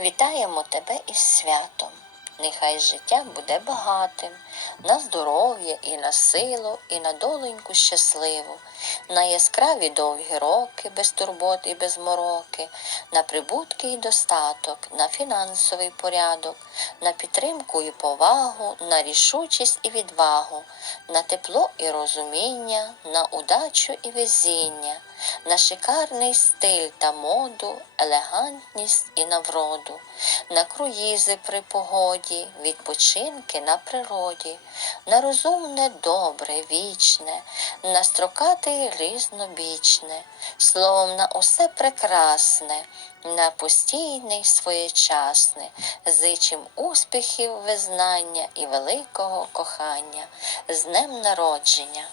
Вітаємо тебе із святом. Нехай життя буде багатим, на здоров'я і на силу, і на доленьку щасливу, на яскраві довгі роки, без турбот і без мороки, на прибутки і достаток, на фінансовий порядок, на підтримку і повагу, на рішучість і відвагу, на тепло і розуміння, на удачу і везіння, на шикарний стиль та моду, елегантність і на вроду, на круїзи при погоді, відпочинки на природі, на розумне, добре, вічне, на строкати різнобічне, словом, на усе прекрасне, на постійний своєчасне, зичим успіхів, визнання і великого кохання, з днем народження.